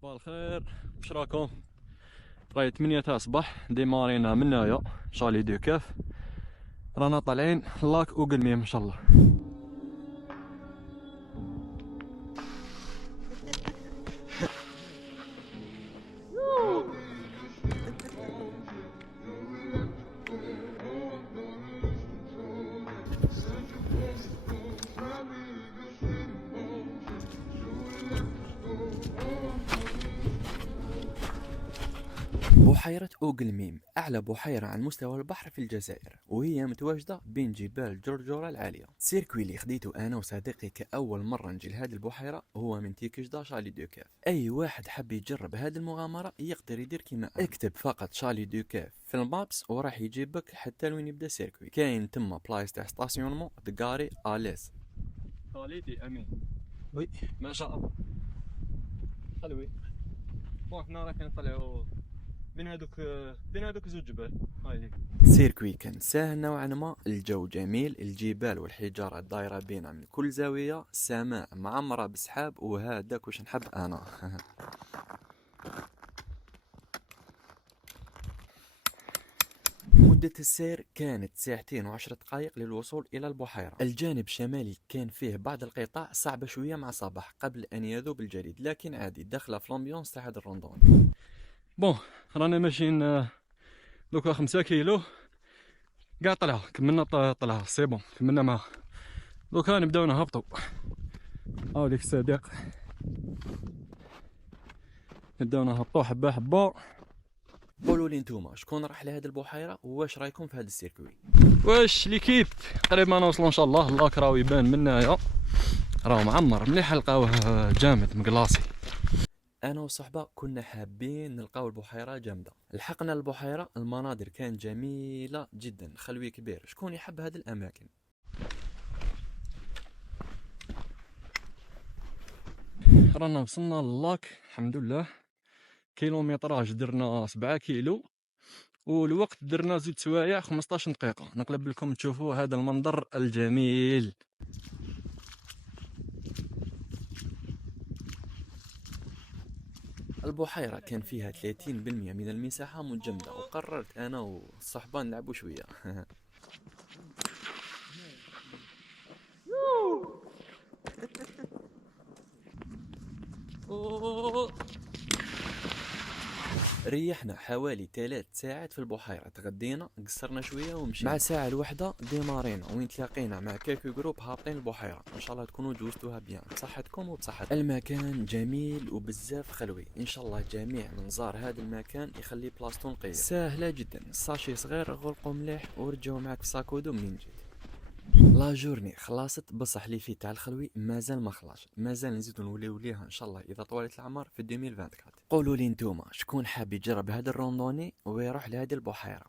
صباح الخير، واش راكم؟ راهي 8 تاع الصباح، ديمارينا من هنايا شالي دو كاف. رانا طالعين لاك وقلميم ان شاء الله. بحيرة أوغلميم أعلى بحيرة عن مستوى البحر في الجزائر، وهي متواجدة بين جبال جرجورة العالية. السيركوي اللي خديته أنا وصديقي كأول مرة نجي لهذه البحيرة هو من تيكجدا شالي دو كاف. أي واحد حب يجرب هذه المغامرة يقدر يدير كيما أنا. اكتب فقط شالي دو كاف في المابس وراح يجيبك حتى لوين يبدا السيركوي. كاين تما بلايص تاع ستاسيونمون تقاري أليس. خالتي امين. وي ما شاء الله. حلوين. بون حنا راكين نطلعو بين هذوك زوج جبال. هاي السيركوي كان ساهل نوعا ما، الجو جميل، الجبال والحجارة الدايرة بينا من كل زاوية، السماء معمرة بسحاب، وهذاك واش نحب أنا. مدة السير كانت 2 ساعة و10 دقائق للوصول إلى البحيرة. الجانب الشمالي كان فيه بعض القطاع صعبة شوية مع صباح قبل أن يذوب الجليد، لكن عادي داخلة في الأمبيونس تاع هاد الروندون. بون رانا ماشيين دوكا 5 كيلو كاع طلعوا، كملنا طلعوا سي بون، كملنا معاه. دوكا نبداو نهبطو. ديك الصديق نبداو نهبطو حبه حبه. قولوا لي نتوما شكون راح لهاد البحيرة وواش رايكم في هاد السيركوي؟ واش ليكيب قريب ما نوصلوا ان شاء الله. اللاك راهو يبان من هنايا، راهو معمر مليح، لقاوه جامد مقلاصي. انا والصحبه كنا حابين نلقاو البحيره جامده. لحقنا البحيره، المناظر كانت جميله جدا، خلوي كبير، شكون يحب هذه الاماكن. رانا وصلنا للاك الحمد لله. كيلومتراج درنا 7 كيلو، والوقت درنا 2 سوايع 15 دقيقه. نقلب لكم تشوفوا هذا المنظر الجميل. البحيره كان فيها 30% من المساحه متجمده، وقررت انا والصحبه نلعبوا شويه. ريحنا حوالي 3 ساعات في البحيرة، تغدينا، قصرنا شوية ومشينا. مع ساعة الوحدة ديمارينا وين تلاقينا مع كيكو جروب هابطين البحيرة. ان شاء الله تكونوا جوزتوها بيان بصحتكم وبصحتكم. المكان جميل وبزاف خلوي، ان شاء الله جميع من زار هذا المكان يخلي بلاصتو نقية. سهلة جدا، الساشي صغير، غلقوا مليح ورجعوا معك في ساكودو منين جيت. لا جورني خلاصت، بصح لي في تاع الخلوي مازال ما خلاص، مازال نزيدو نوليو ليها ان شاء الله اذا طولت العمر في 2024. قولوا لي نتوما شكون حاب يجرب هذا الروندوني ويروح لهذه البحيره.